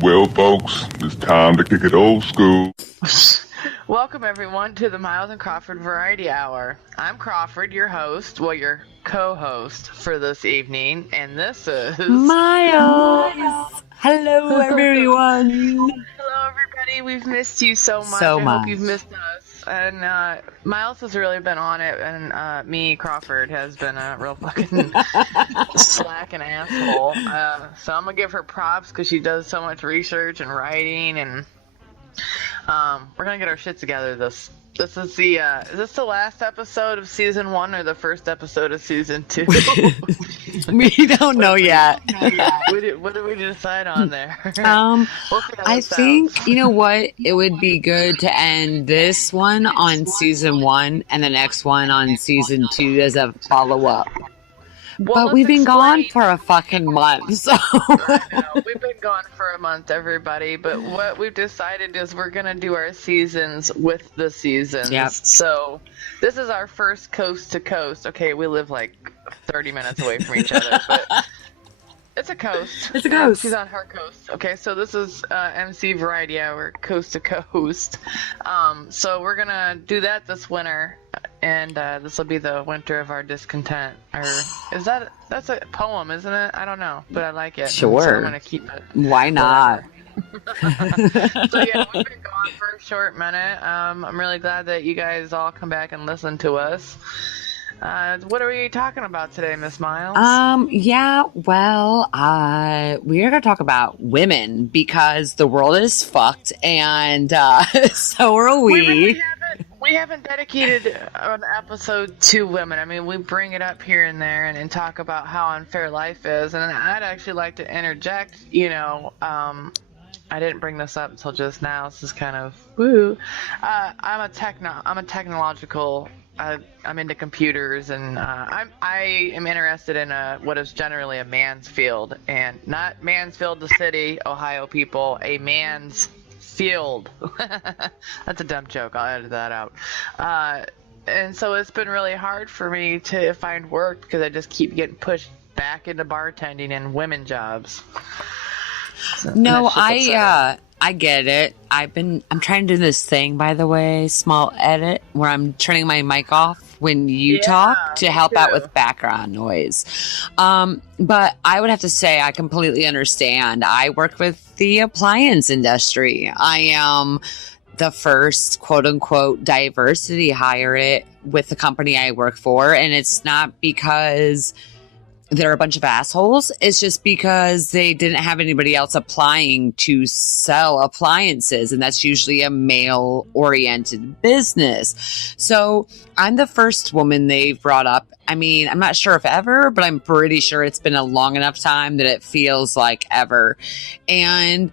Well, folks, it's time to kick it old school. Welcome, everyone, to the Miles and Crawford Variety Hour. I'm Crawford, your host, your co-host for this evening, and this is... Miles! Hello, everyone! Hello, everybody. We've missed you so much. So I much. hope you've missed us. And Miles has really been on it, and me, Crawford, has been a real fucking slacking asshole. So I'm going to give her props because she does so much research and writing, and we're going to get our shit together this is this the last episode of season 1 or the first episode of season 2? We don't know yet. What did we decide on there? We'll see how I this think, sounds. you know what? It would be good to end this one on season 1 and the next one on season 2 as a follow-up. Well, But we've been let's gone explain- for a fucking month, so... I know. We've been gone for a month, everybody, but what we've decided is we're going to do our seasons with the seasons. Yep. So this is our first coast to coast. Okay, we live like 30 minutes away from each other, but it's a coast. It's a coast. She's on her coast. Okay, so this is MC Variety Hour, coast to coast. So we're going to do that this winter, and this will be the winter of our discontent. Or is that's a poem, isn't it? I don't know, but I like it. Sure. So I'm going to keep it. Why not? So yeah, we've been gone for a short minute. I'm really glad that you guys all come back and listen to us. What are we talking about today, Miss Miles? Yeah, well, we're going to talk about women because the world is fucked and so are we. We haven't dedicated an episode to women. I mean, we bring it up here and there and talk about how unfair life is. And I'd actually like to interject, I didn't bring this up until just now. This is kind of woo. I'm technological. I'm into computers, and I am interested in what is generally a man's field, and not Mansfield, the city, Ohio people. A man's field. That's a dumb joke. I'll edit that out. And so it's been really hard for me to find work because I just keep getting pushed back into bartending and women jobs. No, I get it. I'm trying to do this thing, by the way, small edit, where I'm turning my mic off when you talk to help out with background noise. But I would have to say I completely understand. I work with the appliance industry. I am the first quote unquote diversity hire with the company I work for. And it's not because they're a bunch of assholes. It's just because they didn't have anybody else applying to sell appliances. And that's usually a male oriented business. So I'm the first woman they've brought up. I mean, I'm not sure if ever, but I'm pretty sure it's been a long enough time that it feels like ever. And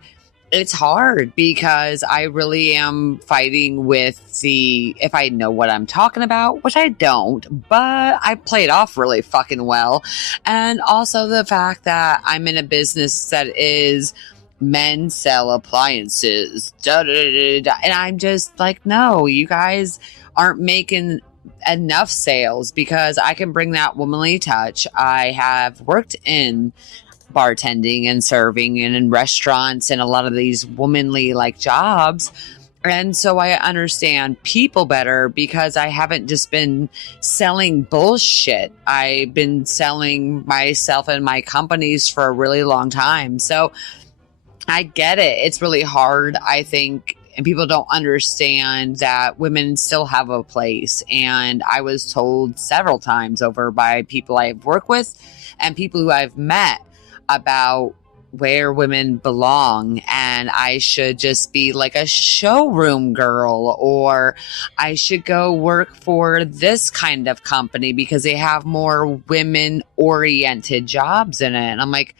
it's hard because I really am fighting with if I know what I'm talking about, which I don't, but I play it off really fucking well. And also the fact that I'm in a business that is men sell appliances. And I'm just like, no, you guys aren't making enough sales because I can bring that womanly touch. I have worked in bartending and serving and in restaurants and a lot of these womanly like jobs. And so I understand people better because I haven't just been selling bullshit. I've been selling myself and my companies for a really long time. So I get it. It's really hard, I think, and people don't understand that women still have a place. And I was told several times over by people I've worked with and people who I've met about where women belong, and I should just be like a showroom girl, or I should go work for this kind of company because they have more women oriented jobs in it. And I'm like,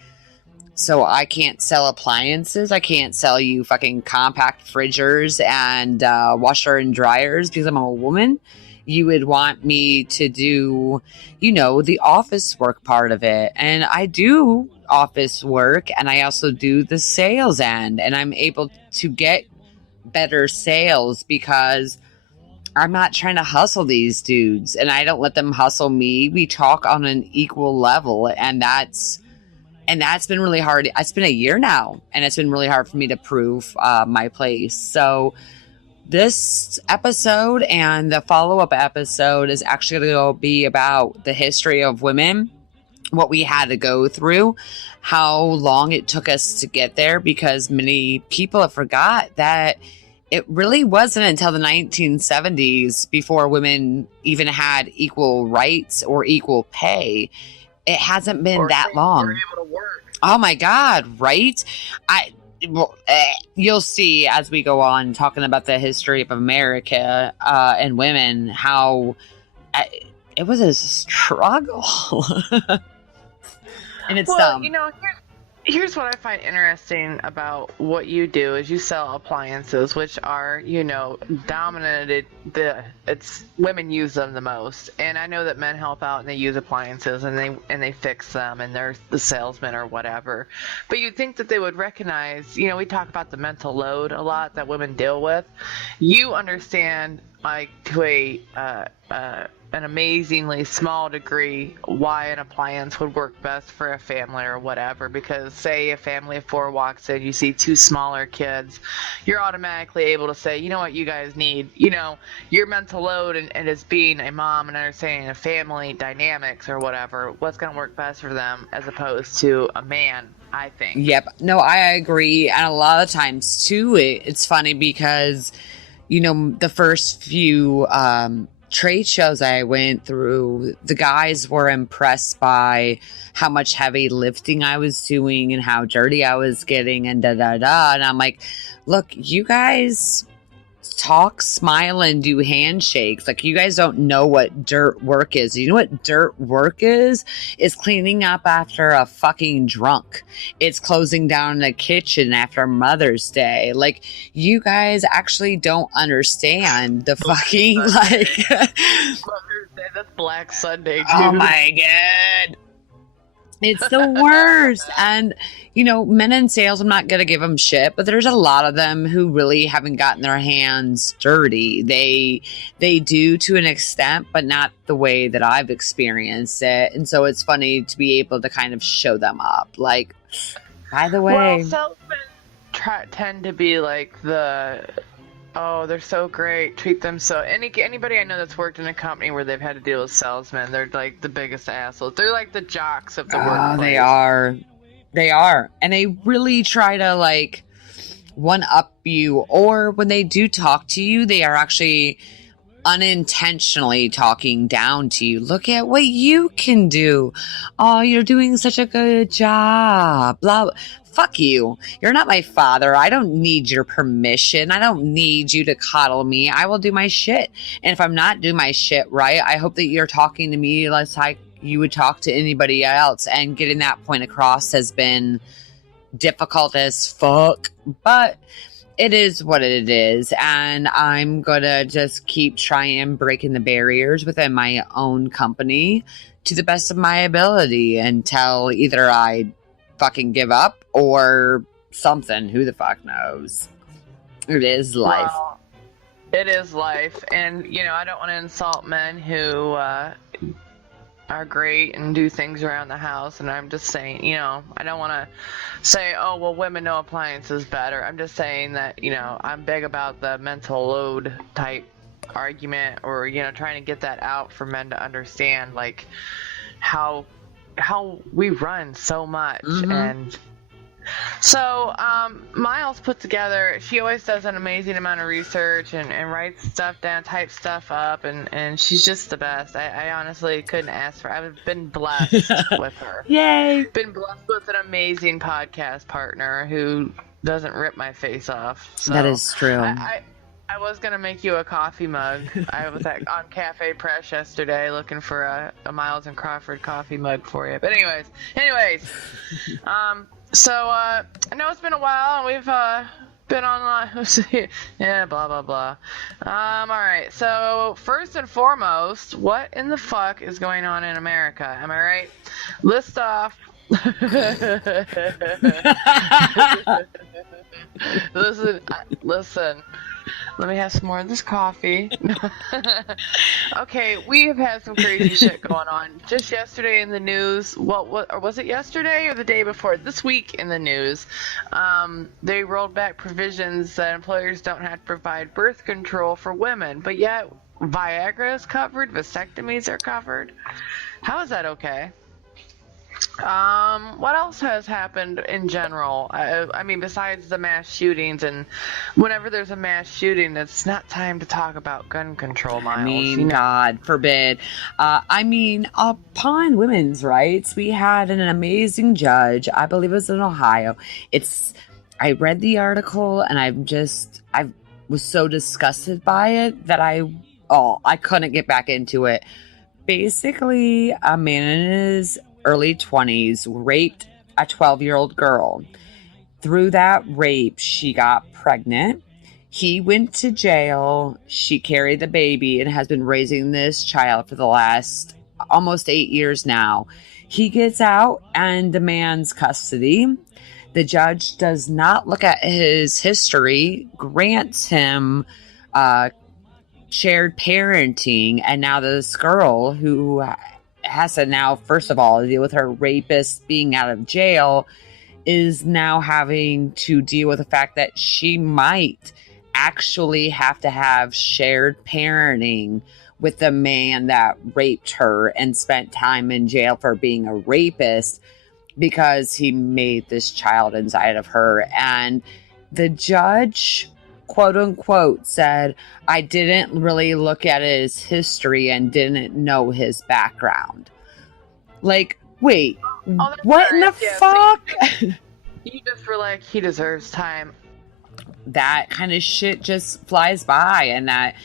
so I can't sell appliances? I can't sell you fucking compact fridgers and washer and dryers because I'm a woman? You would want me to do, the office work part of it. And I do office work, and I also do the sales end, and I'm able to get better sales because I'm not trying to hustle these dudes, and I don't let them hustle me. We talk on an equal level, and And that's been really hard. It's been a year now, and it's been really hard for me to prove my place. So this episode and the follow-up episode is actually going to be about the history of women, what we had to go through, how long it took us to get there, because many people have forgot that it really wasn't until the 1970s before women even had equal rights or equal pay. It hasn't been that long. Were able to work. Oh my God, right? You'll see as we go on talking about the history of America and women, how it was a struggle. And it's dumb. Here's what I find interesting about what you do is you sell appliances, which are, dominated. It's women use them the most, and I know that men help out and they use appliances and they fix them and they're the salesman or whatever. But you'd think that they would recognize, we talk about the mental load a lot that women deal with. You understand, like, to an amazingly small degree why an appliance would work best for a family or whatever, because say a family of 4 walks in, you see 2 smaller kids, you're automatically able to say, you know what you guys need, your mental load and as being a mom and understanding the family dynamics or whatever, what's going to work best for them as opposed to a man, I think. Yep. No, I agree. And a lot of times too, it's funny because, the first few trade shows I went through, the guys were impressed by how much heavy lifting I was doing and how dirty I was getting and da-da-da. And I'm like, look, you guys talk, smile, and do handshakes. Like, you guys don't know what dirt work is. You know what dirt work is? It's cleaning up after a fucking drunk. It's closing down the kitchen after Mother's Day. Like, you guys actually don't understand the fucking, like... Mother's Day, that's Black Sunday, dude. Oh my God. It's the worst. And, men in sales, I'm not going to give them shit, but there's a lot of them who really haven't gotten their hands dirty. They do to an extent, but not the way that I've experienced it. And so it's funny to be able to kind of show them up. Like, by the way. Well, salesmen tend to be like they're so great, treat them so. Anybody I know that's worked in a company where they've had to deal with salesmen, they're like the biggest assholes. They're like the jocks of the workplace. They are. And they really try to, like, one up you, or when they do talk to you, they are actually unintentionally talking down to you. Look at what you can do. Oh, you're doing such a good job. Blah. Fuck you. You're not my father. I don't need your permission. I don't need you to coddle me. I will do my shit. And if I'm not doing my shit right, I hope that you're talking to me like you would talk to anybody else. And getting that point across has been difficult as fuck. But it is what it is. And I'm going to just keep trying breaking the barriers within my own company to the best of my ability until either I fucking give up or something. Who the fuck knows? It is life. Well, it is life. And, I don't want to insult men who are great and do things around the house. And I'm just saying, I don't want to say, oh, well, women know appliances better. I'm just saying that, I'm big about the mental load type argument, or, trying to get that out for men to understand, like, how we run so much. Mm-hmm. And so Miles put together, she always does an amazing amount of research and writes stuff down, types stuff up, and she's just the best. I honestly couldn't ask for. I've been blessed with her. Yay. Been blessed with an amazing podcast partner who doesn't rip my face off. So that is true. I was going to make you a coffee mug. I was on Cafe Press yesterday looking for a Miles and Crawford coffee mug for you. But anyways, so I know it's been a while and we've been online. Yeah, blah, blah, blah. All right. So first and foremost, what in the fuck is going on in America? Am I right? List off Listen. Let me have some more of this coffee. Okay, we have had some crazy shit going on. Just yesterday in the news, or was it yesterday or the day before? This week in the news, they rolled back provisions that employers don't have to provide birth control for women, but yet Viagra is covered, vasectomies are covered. How is that okay? What else has happened in general? I mean, besides the mass shootings, and whenever there's a mass shooting, it's not time to talk about gun control, Miles. I mean, God forbid. Upon women's rights, we had an amazing judge. I believe it was in Ohio. I read the article and I was so disgusted by it that I couldn't get back into it. Basically, a man in his early 20s raped a 12-year-old girl. Through that rape, she got pregnant. He went to jail. She carried the baby and has been raising this child for the last almost 8 years now. He gets out and demands custody. The judge does not look at his history, grants him shared parenting, and now this girl who has to now, first of all, deal with her rapist being out of jail, is now having to deal with the fact that she might actually have to have shared parenting with the man that raped her and spent time in jail for being a rapist because he made this child inside of her. And the judge, quote unquote, said, I didn't really look at his history and didn't know his background. Like, wait, what in the fuck? You just were like, he deserves time. That kind of shit just flies by. And that,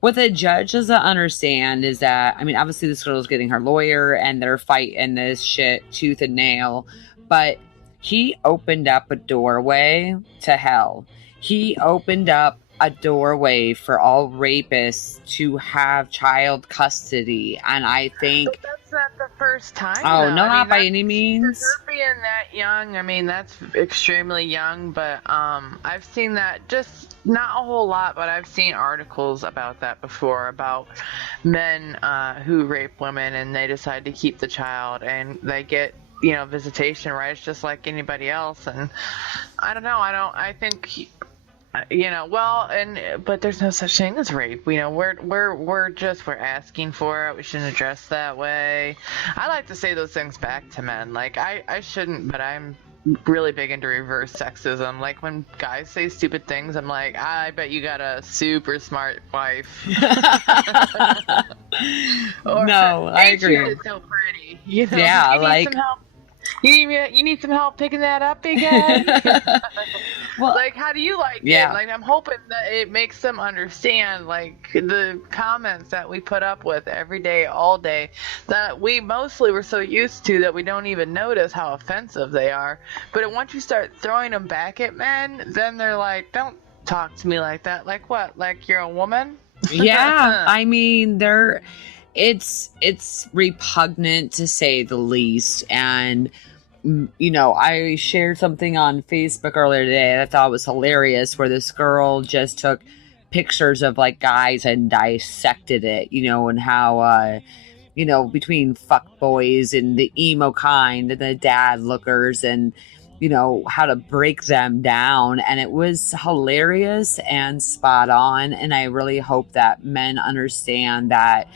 what the judge doesn't understand is that, I mean, obviously this girl's getting her lawyer and they're fighting this shit tooth and nail, but he opened up a doorway to hell. He opened up a doorway for all rapists to have child custody. And I think... But that's not the first time, Oh, though. no, not by any means. For her being that young, I mean, that's extremely young, but I've seen that, just not a whole lot, but I've seen articles about that before, about men who rape women and they decide to keep the child and they get visitation rights just like anybody else. And I don't know, I think... but there's no such thing as rape. We're asking for it. We shouldn't address that way. I like to say those things back to men. Like, I shouldn't, but I'm really big into reverse sexism. Like, when guys say stupid things, I'm like, I bet you got a super smart wife. No, I agree. You're so pretty. Yeah, like... Some help. You need some help picking that up, big head? Well, like, how do you like it? Like, I'm hoping that it makes them understand, like, the comments that we put up with every day, all day, that we mostly were so used to that we don't even notice how offensive they are. But once you start throwing them back at men, then they're like, don't talk to me like that. Like what? Like you're a woman? Yeah, I mean, it's repugnant to say the least. And I shared something on Facebook earlier today that I thought was hilarious, where this girl just took pictures of like guys and dissected it, and how between fuck boys and the emo kind and the dad lookers, and how to break them down. And it was hilarious and spot on. And I really hope that men understand that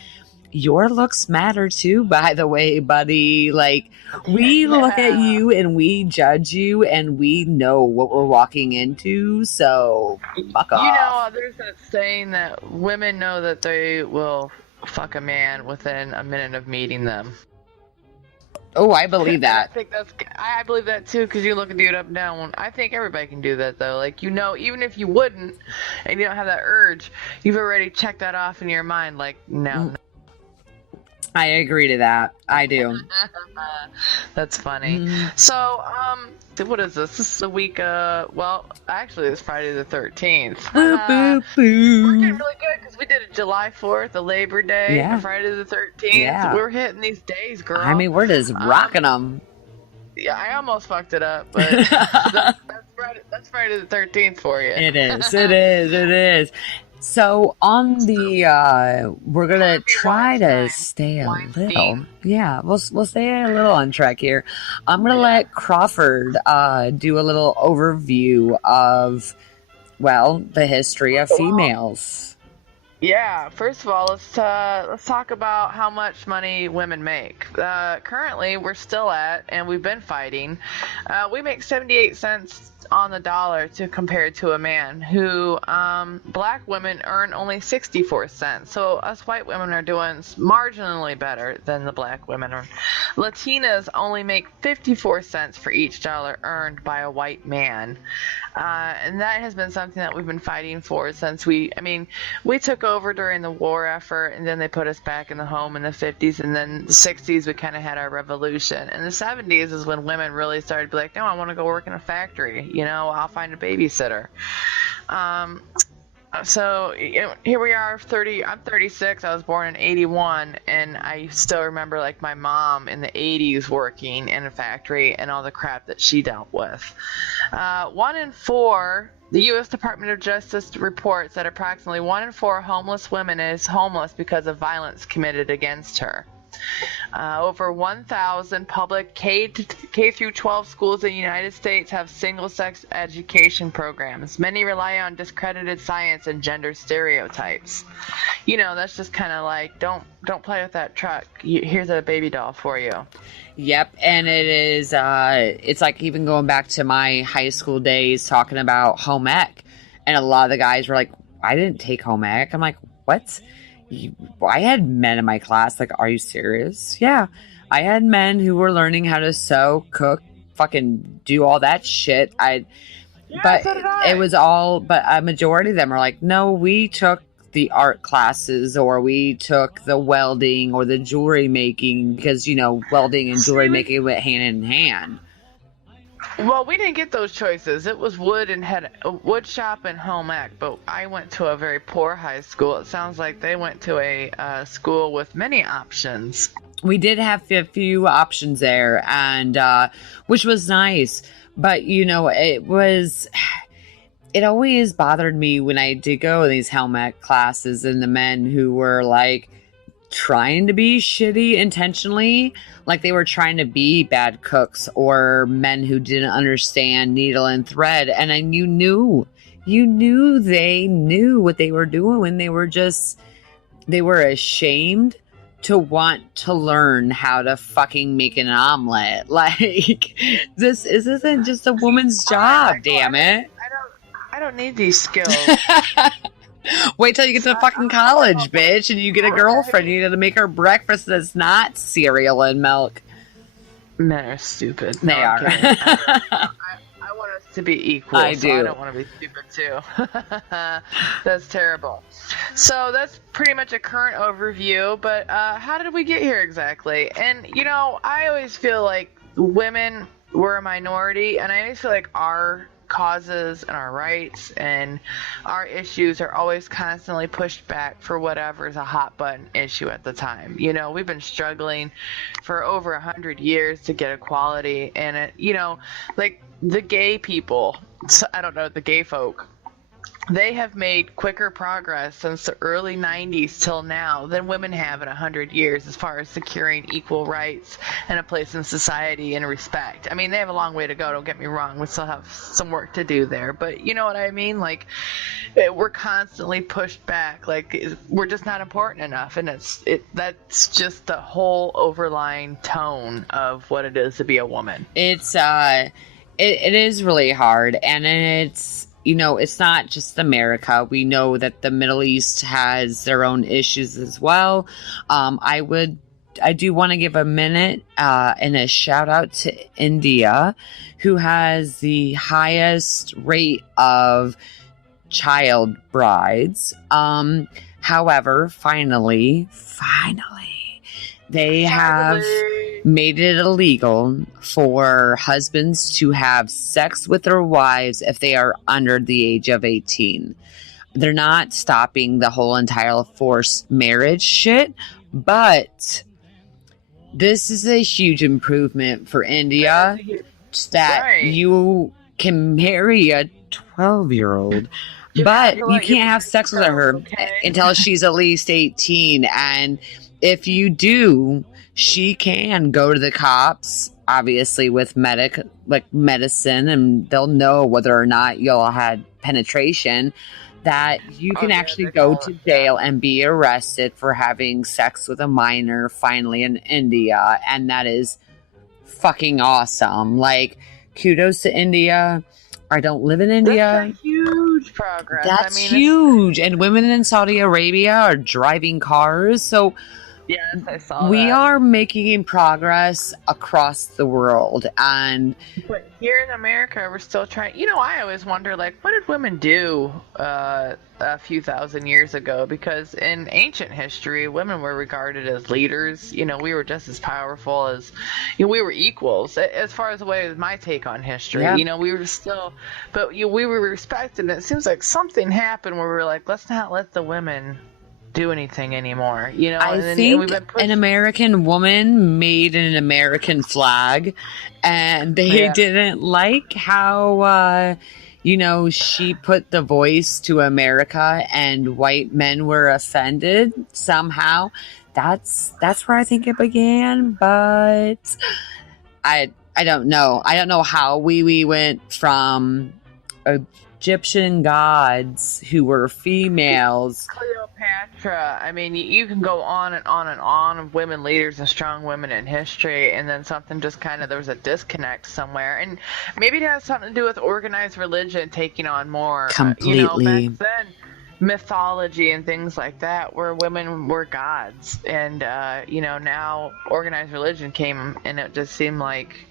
your looks matter too, by the way, buddy. Like, we look at you and we judge you and we know what we're walking into, so fuck off. There's that saying that women know that they will fuck a man within a minute of meeting them. Oh, I believe that. I believe that too, because you look a dude up and down. I think everybody can do that, though. Like, even if you wouldn't and you don't have that urge, you've already checked that off in your mind. Like, no. I agree to that. I do. That's funny. So, what is this? This is the week, actually it's Friday the 13th. Boop, boop, boop. We're getting really good because we did it July 4th, a Labor Day, Friday the 13th. Yeah. We're hitting these days, girl. I mean, we're just rocking them. Yeah, I almost fucked it up, but that's Friday the 13th for you. It is. So on the, we're gonna try to stay a little. Yeah, we'll stay a little on track here. I'm gonna let Crawford do a little overview of, well, the history of females. Yeah, first of all, let's talk about how much money women make. Currently, we're still at, and we've been fighting. We make 78 cents on the dollar compared to a man who, black women earn only 64 cents. So us white women are doing marginally better than the black women are. Latinas only make 54 cents for each dollar earned by a white man. And that has been something that we've been fighting for since we took over during the war effort, and then they put us back in the home in the 50s, and then the 60s we kind of had our revolution. And the 70s is when women really started to be like, no, I want to go work in a factory, I'll find a babysitter. So here we are, I'm 36, I was born in 81, and I still remember like my mom in the 80s working in a factory and all the crap that she dealt with. 1 in 4, the U.S. Department of Justice reports that approximately 1 in 4 homeless women is homeless because of violence committed against her. Over 1,000 public K through 12 schools in the United States have single-sex education programs. Many rely on discredited science and gender stereotypes. That's just kind of like, don't play with that truck. Here's a baby doll for you. Yep, and it is, it's like even going back to my high school days talking about home ec, and a lot of the guys were like, I didn't take home ec. I'm like, what? I had men in my class. Like, are you serious? Yeah. I had men who were learning how to sew, cook, fucking do all that shit. But it was all, but a majority of them are like, no, we took the art classes, or we took the welding or the jewelry making, because, welding and jewelry making went hand in hand. Well, we didn't get those choices. It was wood shop and home ec, but I went to a very poor high school. It sounds like they went to a school with many options. We did have a few options there, and which was nice. But, it always bothered me when I did go in these home ec classes, and the men who were like trying to be shitty intentionally, like they were trying to be bad cooks, or men who didn't understand needle and thread. And you knew they knew what they were doing when they were ashamed to want to learn how to fucking make an omelet. Like, this isn't just a woman's job, damn it. I don't need these skills. Wait till you get to fucking college, bitch, and you get a girlfriend. You got to make her breakfast that's not cereal and milk. Men are stupid. They are. I want us to be equal. I do. I don't want to be stupid too. That's terrible. So that's pretty much a current overview. But how did we get here exactly? And I always feel like women were a minority, and I always feel like our causes and our rights and our issues are always constantly pushed back for whatever is a hot button issue at the time. We've been struggling for over 100 years to get equality, and like the gay people, I don't know, the gay folk, they have made quicker progress since the early 90s till now than women have in 100 years as far as securing equal rights and a place in society and respect. I mean, they have a long way to go, don't get me wrong. We still have some work to do there. But you know what I mean? Like, we're constantly pushed back. Like, we're just not important enough. And that's just the whole overlying tone of what it is to be a woman. It's, it is really hard. And it's, it's not just America. We know that the Middle East has their own issues as well. I do want to give a minute and a shout out to India, who has the highest rate of child brides. However, finally, they have made it illegal for husbands to have sex with their wives if they are under the age of 18. They're not stopping the whole entire forced marriage shit, but this is a huge improvement for India that you can marry a 12-year-old, but you can't have sex with her until she's at least 18. And if you do, she can go to the cops, obviously with medicine, and they'll know whether or not y'all had penetration, that you can actually go to jail and be arrested for having sex with a minor finally in India. And that is fucking awesome. Like, kudos to India. I don't live in India. That's a huge progress. That's huge. And women in Saudi Arabia are driving cars. So yes, I saw we that. are making progress across the world. But here in America, we're still trying. I always wonder, like, what did women do a few thousand years ago? Because in ancient history, women were regarded as leaders. We were just as powerful as, we were equals. As far as the way my take on history, yeah. We were still, but we were respected. And it seems like something happened where we were like, let's not let the women do anything anymore. I think an American woman made an American flag, and they didn't like how she put the voice to America, and white men were offended somehow. That's where I think it began, but I don't know. I don't know how we went from Egyptian gods who were females. Cleopatra. I mean, you can go on and on and on of women leaders and strong women in history, and then something just there was a disconnect somewhere. And maybe it has something to do with organized religion taking on more. Completely. Back then, mythology and things like that, where women were gods, and now organized religion came, and it just seemed like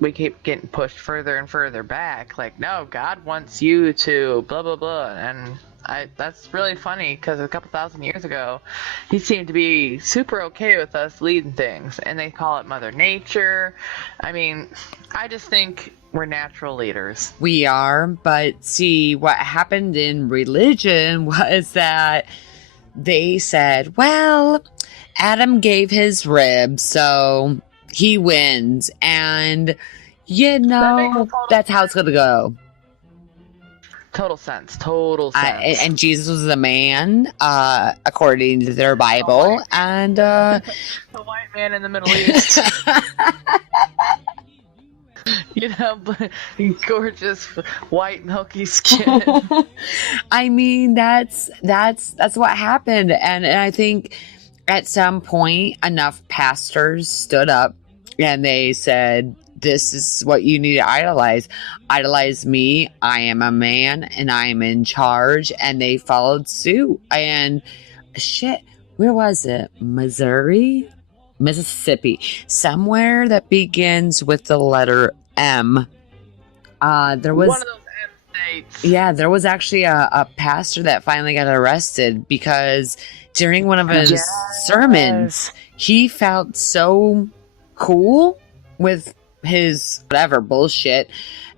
we keep getting pushed further and further back. Like, no, God wants you to blah blah blah, and that's really funny, because a couple thousand years ago, he seemed to be super okay with us leading things, and they call it Mother Nature. I mean, I just think we're natural leaders. We are, but see, what happened in religion was that they said, well, Adam gave his rib, so he wins. And, that's how it's going to go. Total sense. And Jesus was a man, according to their Bible. And a white man in the Middle East. Gorgeous white milky skin. I mean, that's what happened. And I think at some point enough pastors stood up and they said, this is what you need to idolize me. I am a man and I am in charge. And they followed suit. And where was it? Mississippi, somewhere that begins with the letter M. There was one of those M states. Yeah, there was actually a pastor that finally got arrested because during one of his sermons, he felt so cool with his whatever bullshit,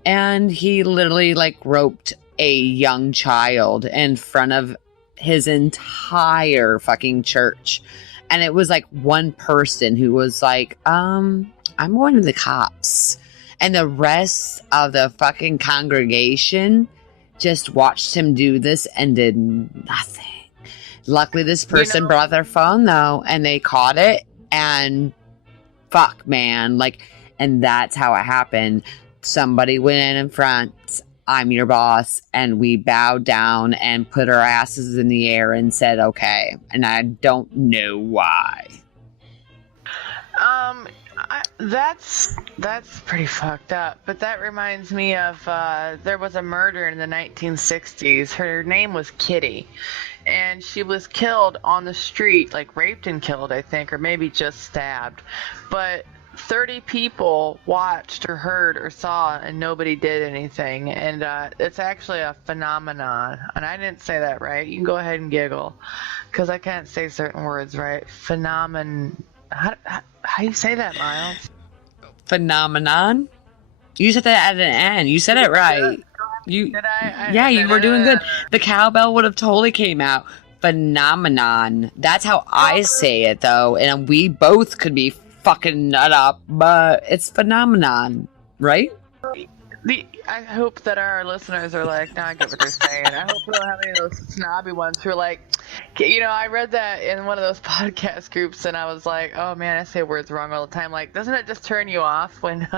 and he literally roped a young child in front of his entire fucking church. And it was one person who was like, I'm going to the cops. And the rest of the fucking congregation just watched him do this and did nothing. Luckily, this person brought their phone, though, and they caught it. And fuck, man. And that's how it happened. Somebody went in front. I'm your boss, and we bowed down and put our asses in the air and said, okay. And I don't know why. That's pretty fucked up. But that reminds me of there was a murder in the 1960s. Her name was Kitty, and she was killed on the street, raped and killed, I think, or maybe just stabbed. But 30 people watched or heard or saw, and nobody did anything. And it's actually a phenomenon. And I didn't say that right. You can go ahead and giggle, because I can't say certain words right. How do you say that, Miles? Phenomenon? You said that at an N. You said it right. Did I? Yeah, you were doing good. The cowbell would have totally came out. Phenomenon. That's how I say it, though. And we both could be fucking nut up, but it's phenomenon, right? I hope that our listeners are like, no, I get what they're saying. I hope we don't have any of those snobby ones who are like, I read that in one of those podcast groups, and I was like, oh man, I say words wrong all the time. Like, doesn't it just turn you off when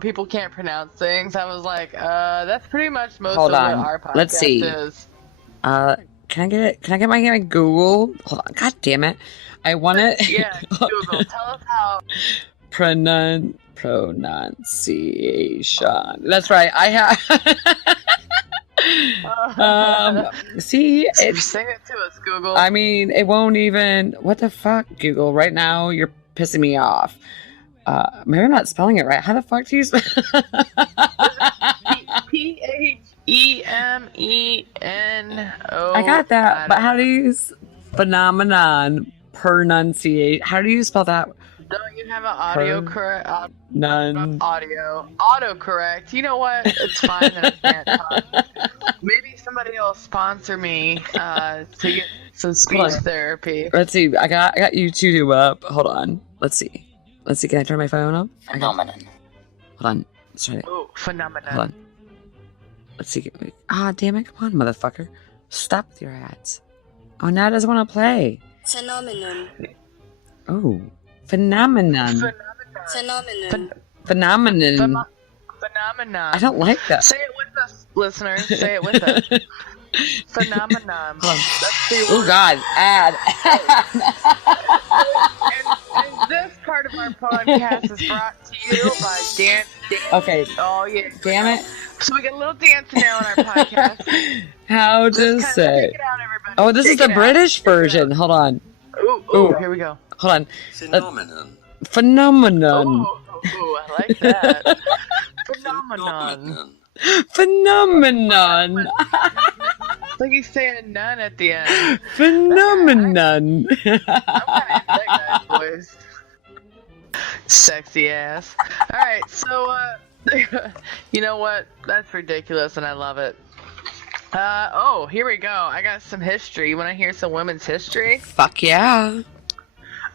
people can't pronounce things? I was like, that's pretty much most of what our podcast Let's see. is. Can I get it? Can I get my Google? Hold on. God damn it. I want it. Yeah, Google. Tell us how. Pronunciation. That's right. I have. See, sing it to us, Google. I mean, it won't even. What the fuck, Google? Right now, you're pissing me off. Maybe I'm not spelling it right. How the fuck do you spell? PHEMENO. I got that, but how do you phenomenon pronunciate? How do you spell that? Don't you have an audio correct? None. Audio. Autocorrect. You know what? It's fine that I can't talk. Maybe somebody will sponsor me to get some speech therapy. Let's see. I got YouTube up. Hold on. Let's see. Can I turn my phone up? Phenomenon. Hold on. Let's try it. Oh, phenomenon. Hold on. Let's see. Damn it. Come on, motherfucker. Stop with your ads. Oh, now it doesn't want to play. Phenomenon. Oh. Phenomenon. Phenomenon. I don't like that. Say it with us, listeners. Say it with us. Phenomenon. Oh, God. Ad. and this part of our podcast is brought to you by Dan. Okay. Oh, yeah. Damn it. So we get a little dancing now on our podcast. How to say? Take it out, everybody. Oh, this is the British version. Hold on. Ooh, here we go. Hold on. Phenomenon. Phenomenon. Ooh, I like that. Phenomenon. Phenomenon. It's like he's saying none at the end. Phenomenon. I'm kind of into that guy's voice. Sexy ass. Alright, so, you know what? That's ridiculous and I love it. Here we go. I got some history. You want to hear some women's history? Fuck yeah.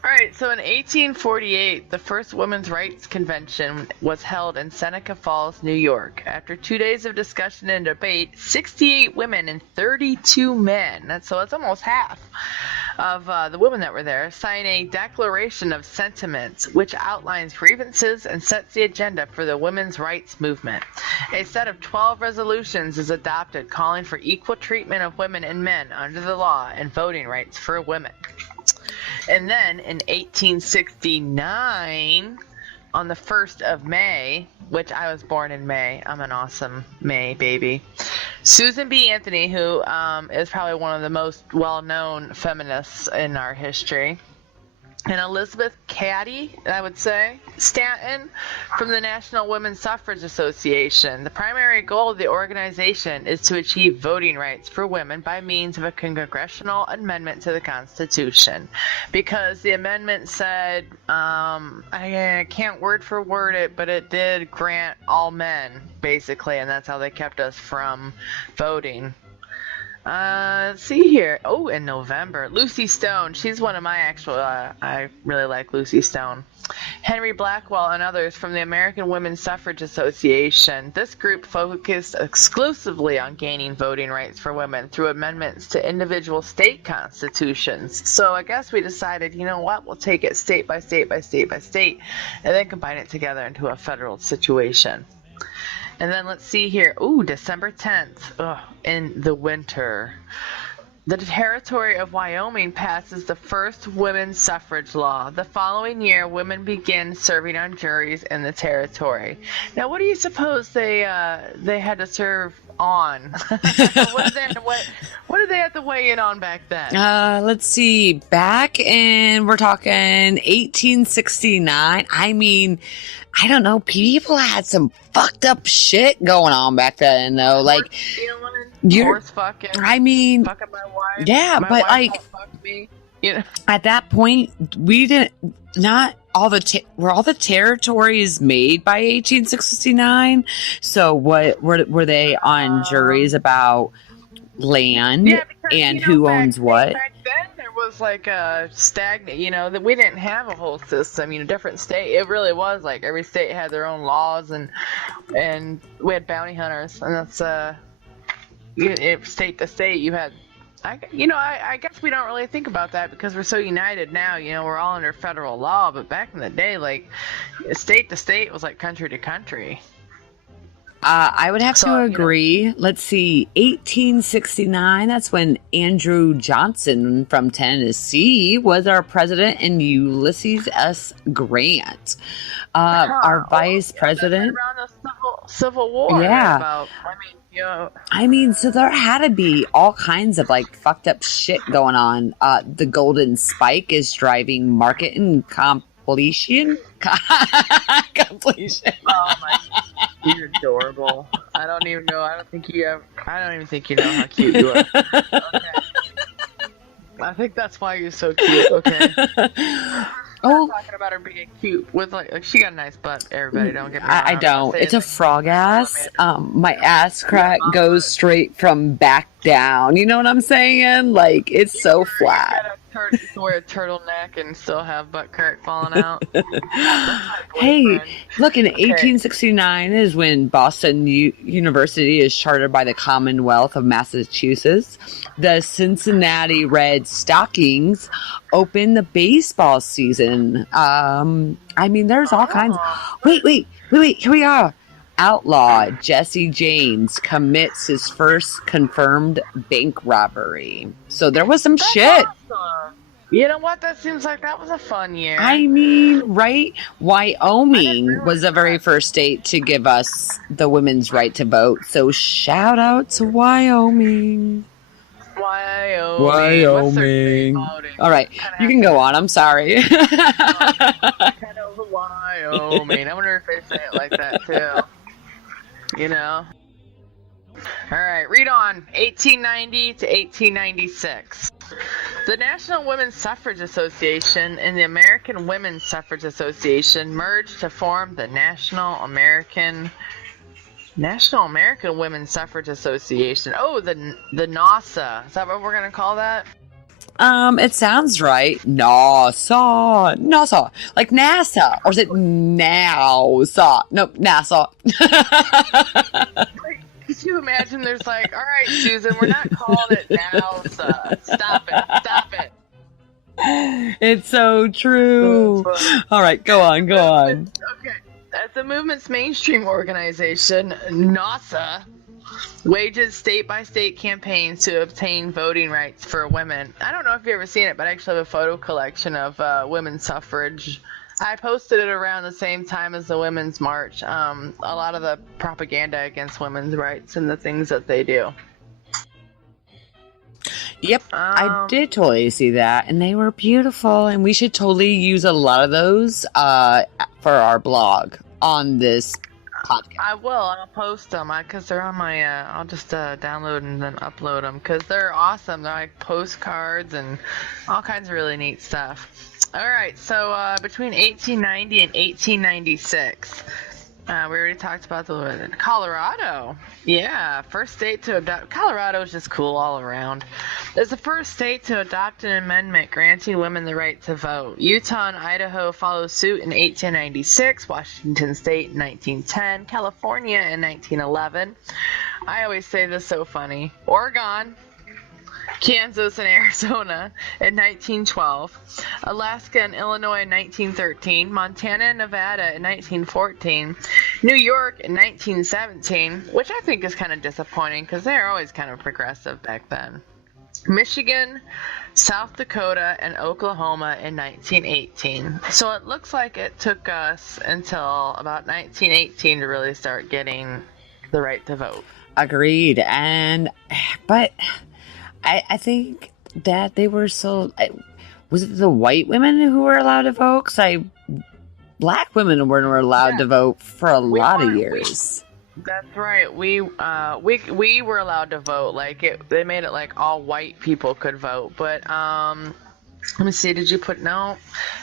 Alright, so in 1848, the first Women's Rights Convention was held in Seneca Falls, New York. After 2 days of discussion and debate, 68 women and 32 men, that's almost half of the women that were there, signed a Declaration of Sentiments, which outlines grievances and sets the agenda for the women's rights movement. A set of 12 resolutions is adopted calling for equal treatment of women and men under the law and voting rights for women. And then in 1869, on the 1st of May, which I was born in May, I'm an awesome May baby, Susan B. Anthony, who is probably one of the most well-known feminists in our history, and Elizabeth Cady, I would say, Stanton, from the National Women's Suffrage Association. The primary goal of the organization is to achieve voting rights for women by means of a congressional amendment to the Constitution. Because the amendment said, I can't word for word it, but it did grant all men, basically, and that's how they kept us from voting. Let's see here. Oh, in November, Lucy Stone. She's one of my actual, I really like Lucy Stone. Henry Blackwell and others from the American Women's Suffrage Association. This group focused exclusively on gaining voting rights for women through amendments to individual state constitutions. So I guess we decided, you know what, we'll take it state by state by state by state, and then combine it together into a federal situation. And then let's see here. Ooh, December 10th, in the winter. The territory of Wyoming passes the first women's suffrage law. The following year, women begin serving on juries in the territory. Now, what do you suppose they had to serve on? What did they have to weigh in on back then? Let's see. Back in, we're talking 1869. I mean, I don't know. People had some fucked up shit going on back then, though. Like, horse fucking. I mean, fucking my wife. Yeah, my but wife like, fuck me. You know? At that point, we didn't. Not all the were all the territories made by 1869. So what were they on juries about land and who owns what? Back then, there was was like stagnant, that we didn't have a whole system, different state. It really was like every state had their own laws, and we had bounty hunters, and that's state to state you had. I guess we don't really think about that because we're so united now. We're all under federal law, but back in the day, like state to state was like country to country. I would have to agree. Let's see, 1869. That's when Andrew Johnson from Tennessee was our president, and Ulysses S. Grant, our vice president. Around the Civil War. Yeah. So there had to be all kinds of like fucked up shit going on. The golden spike is driving market and completion. Completion. Oh my, you're adorable. I don't even think you know how cute you are. Okay. I think that's why you're so cute. Okay. I'm talking about her being cute with like she got a nice butt. Everybody, don't get me wrong. I don't. It's a frog ass. My ass crack goes straight from back down. You know what I'm saying? Like it's so flat. You can wear a turtleneck and still have butt crack falling out. Hey, look, in 1869 is when Boston University is chartered by the Commonwealth of Massachusetts. The Cincinnati Red Stockings open the baseball season. There's all kinds. Wait, here we are. Outlaw Jesse James commits his first confirmed bank robbery. So there was some shit. Awesome. You know what? That seems like that was a fun year. Right? Wyoming was the very first state to give us the women's right to vote. So shout out to Wyoming. Wyoming. All right, you can go on. I'm sorry. Kind of Wyoming. I wonder if they say it like that too. All right, read on. 1890 to 1896. The National Women's Suffrage Association and the American Women's Suffrage Association merged to form the National American Women's Suffrage Association. Oh, the NASA. Is that what we're gonna call that? It sounds right. NASA. Like NASA. Or is it NASA? Nope, NASA. Could you imagine there's like, all right, Susan, we're not calling it NASA. Stop it. It's so true. All right, go on. Okay. As the movement's mainstream organization, NASA wages state-by-state campaigns to obtain voting rights for women. I don't know if you've ever seen it, but I actually have a photo collection of women's suffrage. I posted it around the same time as the Women's March. A lot of the propaganda against women's rights and the things that they do. Yep, I did totally see that, and they were beautiful, and we should totally use a lot of those for our blog on this podcast. I will. I'll post them because they're on my. I'll just download and then upload them because they're awesome. They're like postcards and all kinds of really neat stuff. All right, so between 1890 and 1896. We already talked about the Colorado. Yeah, first state to adopt. Colorado is just cool all around. It's the first state to adopt an amendment granting women the right to vote. Utah and Idaho follow suit in 1896, Washington State in 1910, California in 1911. I always say this so funny. Oregon, Kansas and Arizona in 1912, Alaska and Illinois in 1913, Montana and Nevada in 1914, New York in 1917, which I think is kind of disappointing because they're always kind of progressive back then, Michigan, South Dakota, and Oklahoma in 1918. So it looks like it took us until about 1918 to really start getting the right to vote. Agreed. But I think that they were so... Was it the white women who were allowed to vote? Because black women weren't allowed to vote for a lot of years. That's right. We were allowed to vote. Like they made it like all white people could vote. But Let me see. Did you put no?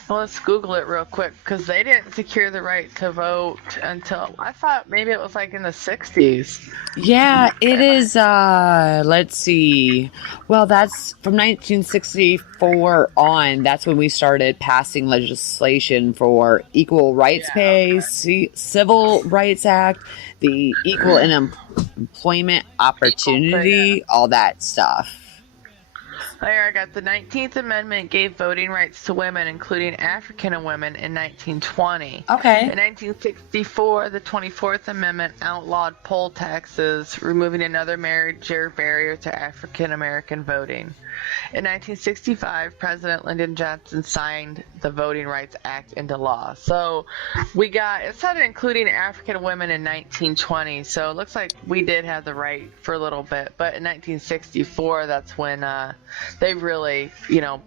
Well, let's Google it real quick because they didn't secure the right to vote until I thought maybe it was like in the 60s. Yeah, it is. Let's see. Well, that's from 1964 on. That's when we started passing legislation for equal rights pay, Civil Rights Act, the Equal Employment Opportunity, all that stuff. There, I got the 19th Amendment gave voting rights to women, including African women, in 1920. Okay. In 1964, the 24th Amendment outlawed poll taxes, removing another major barrier to African American voting. In 1965, President Lyndon Johnson signed the Voting Rights Act into law. So it said including African women in 1920, so it looks like we did have the right for a little bit. But in 1964, that's when they really,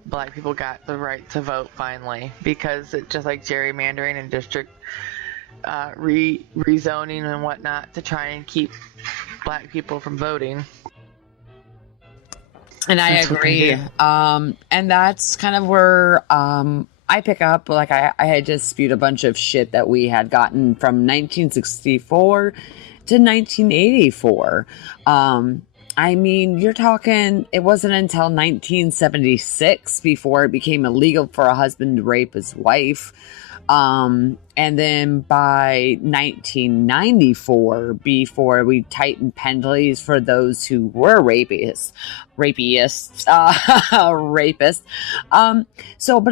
black people got the right to vote finally, because it just like gerrymandering and district rezoning and whatnot to try and keep black people from voting. And I agree. And that's kind of where I pick up. Like I had just spewed a bunch of shit that we had gotten from 1964 to 1984. I mean, you're talking, it wasn't until 1976 before it became illegal for a husband to rape his wife. And then by 1994, before we tightened penalties for those who were rapists. But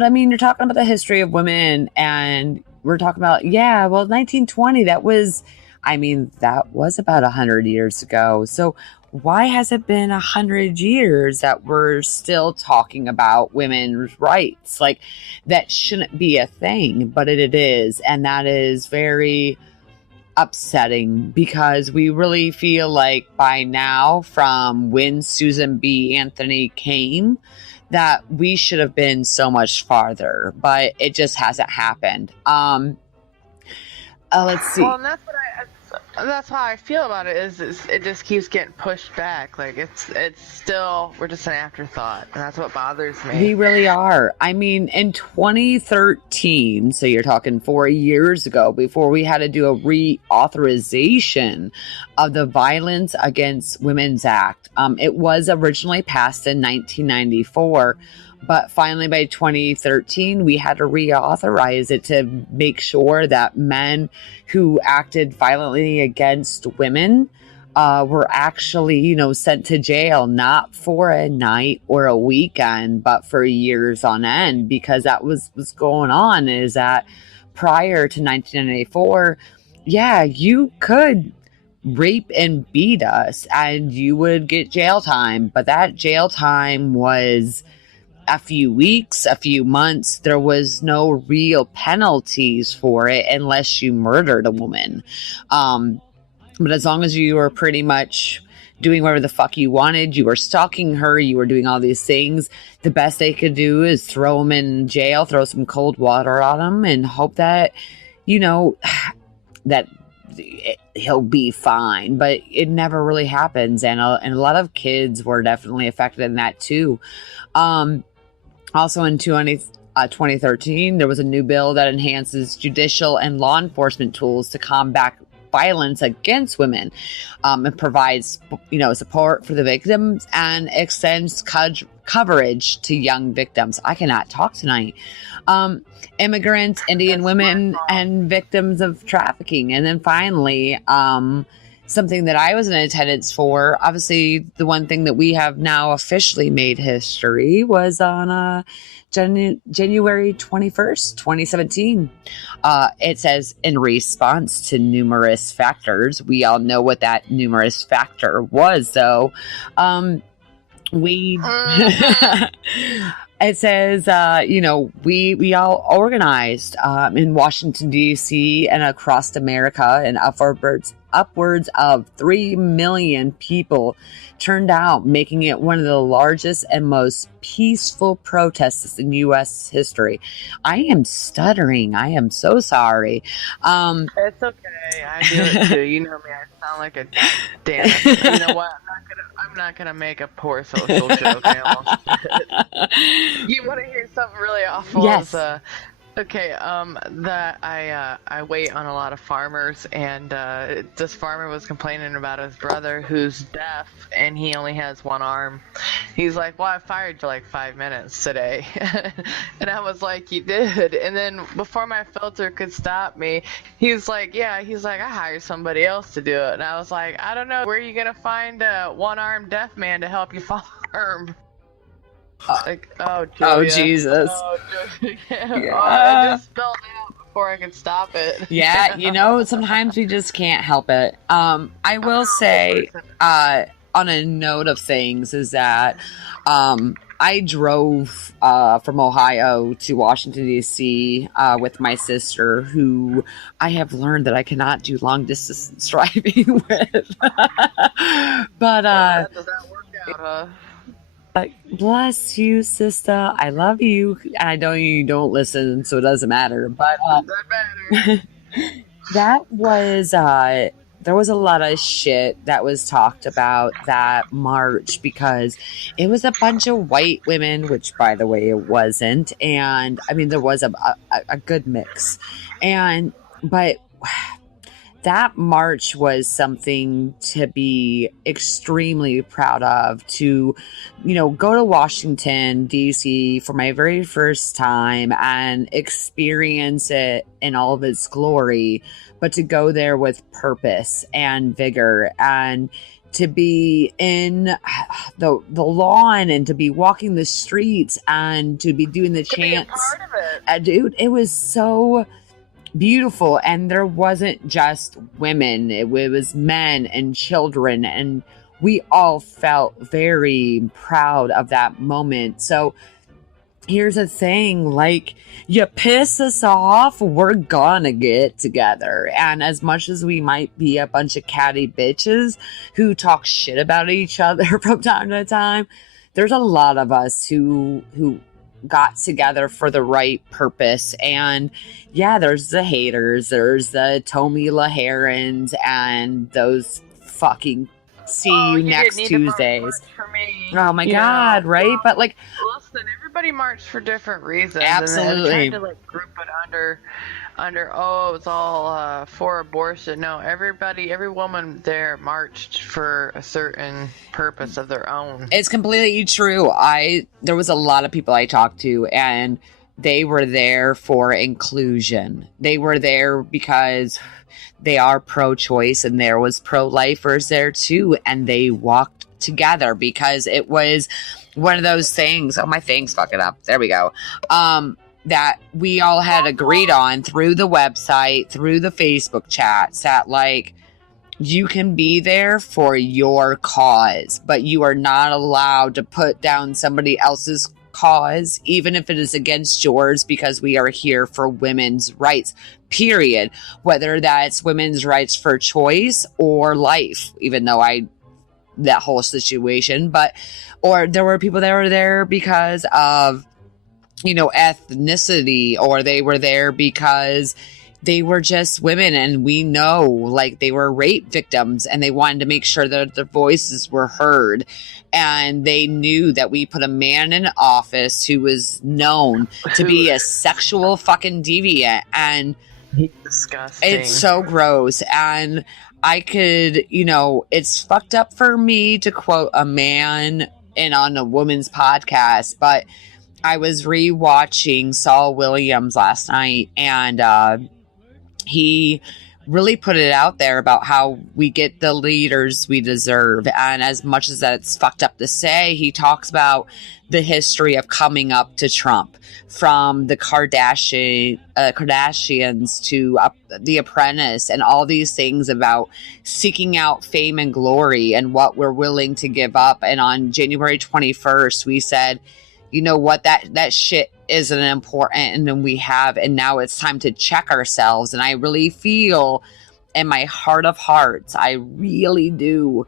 I mean, you're talking about the history of women, and we're talking about, 1920, that was about 100 years ago. So why has it been 100 years that we're still talking about women's rights? Like, that shouldn't be a thing, but it is. And that is very upsetting, because we really feel like by now, from when Susan B. Anthony came, that we should have been so much farther, but it just hasn't happened. Let's see. Well, and that's how I feel about it. Is it just keeps getting pushed back? Like it's still, we're just an afterthought, and that's what bothers me. We really are. I mean, in 2013, so you're talking 4 years ago, before we had to do a reauthorization of the Violence Against Women's Act. It was originally passed in 1994. But finally, by 2013, we had to reauthorize it to make sure that men who acted violently against women were actually, sent to jail, not for a night or a weekend, but for years on end. Because that was what's going on, is that prior to 1994, you could rape and beat us and you would get jail time. But that jail time was a few weeks, a few months. There was no real penalties for it unless you murdered a woman. But as long as you were pretty much doing whatever the fuck you wanted, you were stalking her, you were doing all these things, the best they could do is throw him in jail, throw some cold water on him, and hope that, that he'll be fine. But it never really happens. And a lot of kids were definitely affected in that too. Also in 2013, there was a new bill that enhances judicial and law enforcement tools to combat violence against women, and provides, support for the victims and extends coverage to young victims. I cannot talk tonight. Immigrants, Indian women, and victims of trafficking. And then finally, something that I was in attendance for, obviously the one thing that we have now officially made history, was on January 21st, 2017. It says, in response to numerous factors, we all know what that numerous factor was, though. It says, we all organized in Washington, D.C. and across America, and upwards of 3 million people turned out, making it one of the largest and most peaceful protests in U.S. history. I am stuttering. I am so sorry. It's okay. I do it too. You know me. I sound like a damn. You know what? I'm not gonna make a poor social joke. You want to hear something really awful? Yes. That I wait on a lot of farmers, and this farmer was complaining about his brother who's deaf and he only has one arm. He's like, well, I fired you like 5 minutes today. And I was like, you did? And then before my filter could stop me, he's like, I hired somebody else to do it. And I was like, I don't know, where are you gonna find a one-armed deaf man to help you farm? Like, Julia. Oh, Jesus. Yeah. I just spelled out before I could stop it. Yeah, sometimes we just can't help it. I will say, on a note of things, is that I drove from Ohio to Washington, D.C. With my sister, who I have learned that I cannot do long distance driving with. But does that work out, huh? Bless you, sister. I love you. And I know you don't listen, so it doesn't matter. But that was there was a lot of shit that was talked about that march, because it was a bunch of white women, which, by the way, it wasn't. And I mean, there was a good mix. But that march was something to be extremely proud of, to, go to Washington, D.C. for my very first time and experience it in all of its glory, but to go there with purpose and vigor, and to be in the lawn, and to be walking the streets, and to be doing the chants. Be a part of it. Dude, it was so beautiful. And there wasn't just women, it was men and children, and we all felt very proud of that moment. So here's the thing, like, you piss us off, we're gonna get together. And as much as we might be a bunch of catty bitches who talk shit about each other from time to time, there's a lot of us who got together for the right purpose. And there's the haters, there's the Tommy LaHarens, and those fucking see you next Tuesdays. Oh my God, right? But like, listen, everybody marched for different reasons. Absolutely. And tried to group it under it's all for abortion. No, every woman there marched for a certain purpose of their own. It's completely true. There was a lot of people I talked to, and they were there for inclusion. They were there because they are pro-choice, and there was pro-lifers there too, and they walked together because it was one of those things. Oh, my thing's fucking up. There we go. That we all had agreed on through the website, through the Facebook chats, that you can be there for your cause, but you are not allowed to put down somebody else's cause, even if it is against yours, because we are here for women's rights, period. Whether that's women's rights for choice or life, even though that whole situation, or there were people that were there because of, ethnicity, or they were there because they were just women, and we know they were rape victims, and they wanted to make sure that their voices were heard. And they knew that we put a man in office who was known to be a sexual fucking deviant, and disgusting. It's so gross. And I could, it's fucked up for me to quote a man on a woman's podcast, but I was rewatching Saul Williams last night, and he really put it out there about how we get the leaders we deserve. And as much as that's fucked up to say, he talks about the history of coming up to Trump, from the Kardashians to The Apprentice, and all these things about seeking out fame and glory and what we're willing to give up. And on January 21st, we said, you know what, that shit isn't important, and now it's time to check ourselves. And I really feel in my heart of hearts, I really do,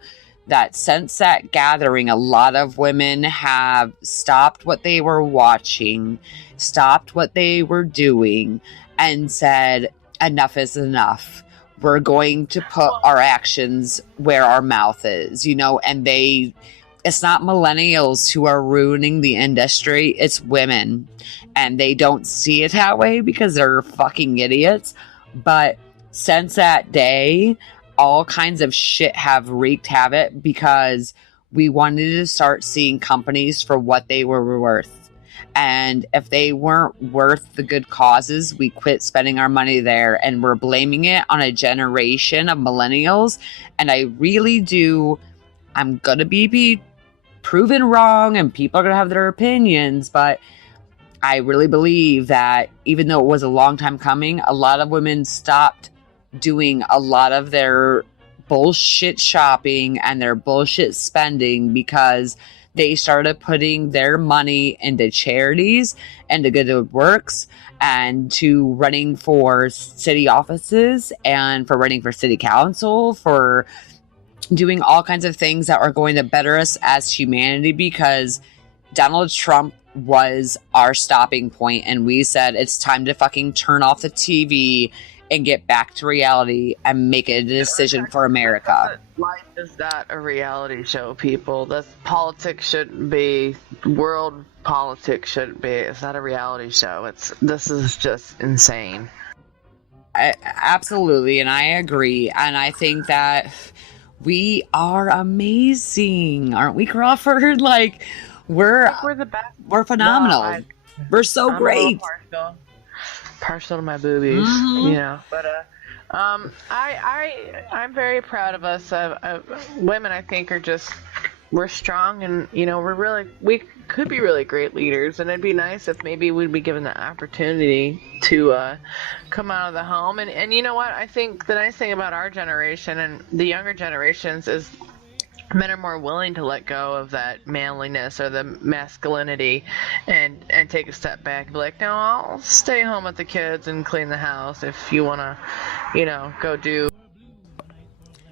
that since that gathering, a lot of women have stopped what they were watching, stopped what they were doing, and said, enough is enough. we're going to put our actions where our mouth is, you know, and it's not millennials who are ruining the industry, it's women. And they don't see it that way because they're fucking idiots. But since that day, all kinds of shit have wreaked havoc because we wanted to start seeing companies for what they were worth. And if they weren't worth the good causes, we quit spending our money there, and we're blaming it on a generation of millennials. And I really do, I'm going to be proven wrong and people are going to have their opinions, but I really believe that even though it was a long time coming, a lot of women stopped doing a lot of their bullshit shopping and their bullshit spending because they started putting their money into charities and to good works and to running for city offices and for running for city council, for doing all kinds of things that are going to better us as humanity, because Donald Trump was our stopping point, and we said it's time to fucking turn off the TV and get back to reality and make a decision for America. Life is not a reality show, people. Politics shouldn't be, world politics shouldn't be. It's not a reality show. This is just insane. Absolutely, and I agree. And I think that we are amazing, aren't we, Crawford? Like, we're the best. We're phenomenal. No, we're so great. Partial to my boobies, you know, but I'm very proud of us. Women, I think, we're strong, and you know, we could be really great leaders, and it'd be nice if maybe we'd be given the opportunity to come out of the home. And you know what, I think the nice thing about our generation and the younger generations is men are more willing to let go of that manliness or the masculinity and take a step back and be like, no, I'll stay home with the kids and clean the house if you want to, you know, go do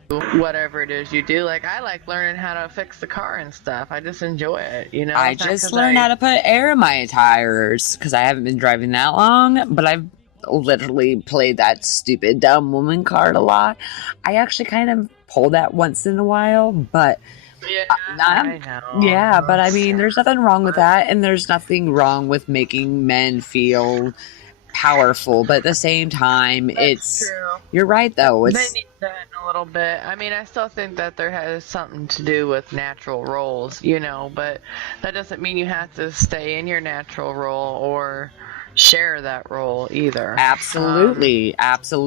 whatever it is you do. Like, I like learning how to fix the car and stuff. I just enjoy it, you know. I just learned how to put air in my tires because I haven't been driving that long, but I've literally played that stupid dumb woman card a lot. I actually kind of pull that once in a while, but I know. Yeah, but I mean, there's nothing wrong with that, and there's nothing wrong with making men feel powerful, but at the same time, you're right though. They need that in a little bit. I mean, I still think that there has something to do with natural roles, you know, but that doesn't mean you have to stay in your natural role or share that role either. Absolutely. I feel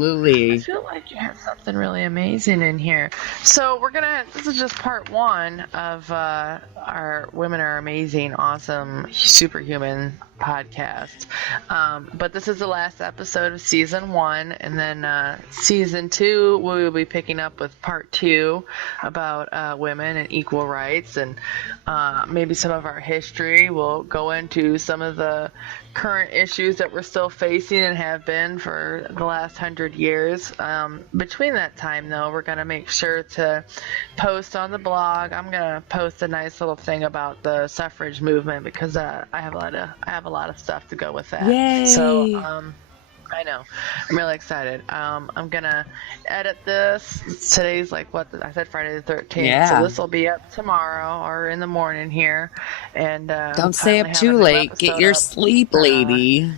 like you have something really amazing in here. So this is just part one of our Women Are Amazing, Awesome, Superhuman podcast. But this is the last episode of season 1, and then season 2 we will be picking up with part 2 about women and equal rights, and maybe some of our history. We'll go into some of the current issues that we're still facing and have been for the last 100 years. Between that time, though, we're going to make sure to post on the blog. I'm going to post a nice little thing about the suffrage movement because I have a lot of stuff to go with that. Yay! So I know. I'm really excited. I'm going to edit this. Today's like, I said Friday the 13th. Yeah. So this will be up tomorrow or in the morning here. And don't stay up too late. Get your sleep, lady.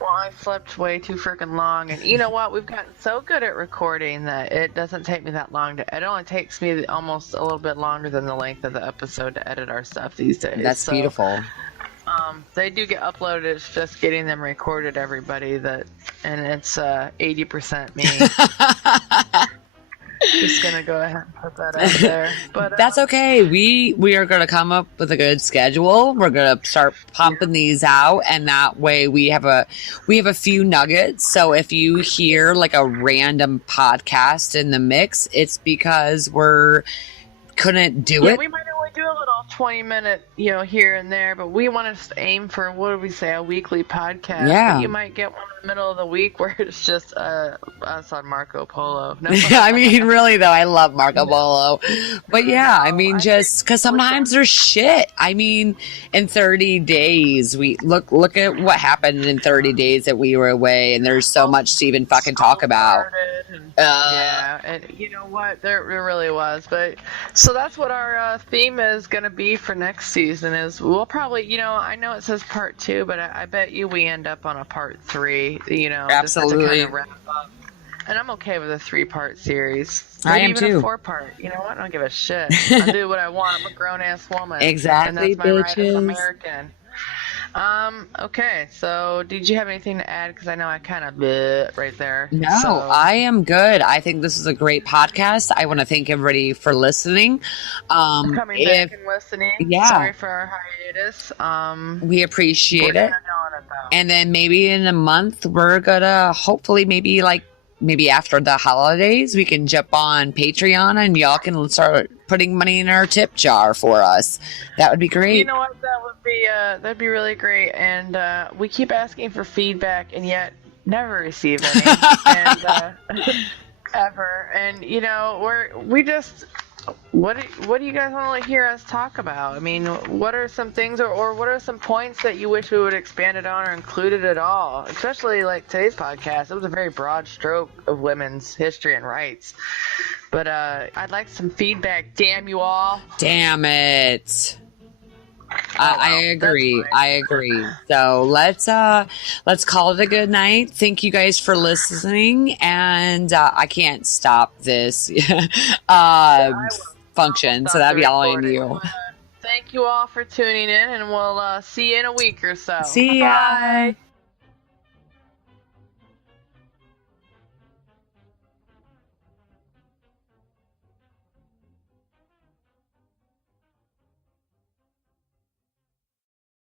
Well, I slept way too freaking long. And you know what? We've gotten so good at recording that it doesn't take me that long it only takes me almost a little bit longer than the length of the episode to edit our stuff these days. That's beautiful. They do get uploaded. It's just getting them recorded, everybody. And it's 80% me. Just gonna go ahead and put that out there. But that's okay. We are gonna come up with a good schedule. We're gonna start pumping these out, and that way we have a few nuggets. So if you hear like a random podcast in the mix, it's because couldn't do it. We might only do a little 20-minute, here and there, but we want to aim for, what do we say, a weekly podcast. Yeah. But you might get one middle of the week where it's just us on Marco Polo. No. I mean, really though, I love Marco Polo, but yeah, I mean, just because sometimes there's shit. I mean, in 30 days, we look at what happened in 30 days that we were away, and there's so much to even fucking talk about. Yeah, and you know what? There really was, but so that's what our theme is going to be for next season. Is we'll probably, you know, I know it says part 2, but I bet you we end up on a part 3. You know, absolutely. Just to kind of wrap up. And I'm okay with a 3-part series. I am even too. A 4-part. You know what? I don't give a shit. I'll do what I want. I'm a grown ass woman. Exactly, and that's my right as an American. Okay, so did you have anything to add? Because I know I kind of right there. No, so. I am good. I think this is a great podcast. I want to thank everybody for listening. Coming back and listening. Yeah. Sorry for our hiatus. We appreciate it. And then maybe in a month, we're gonna hopefully maybe after the holidays, we can jump on Patreon and y'all can start putting money in our tip jar for us. That would be great. You know what? That'd be really great. And we keep asking for feedback, and yet never receive any, and ever. And you know, we just. What do you guys want to hear us talk about? I mean, what are some things or what are some points that you wish we would expand it on or included at all? Especially like today's podcast. It was a very broad stroke of women's history and rights. But I'd like some feedback, damn you all. Damn it. I agree. So let's call it a good night. Thank you guys for listening, and I can't stop this function, so that'd be all on you. Thank you all for tuning in, and we'll see you in a week or so. See ya. Bye.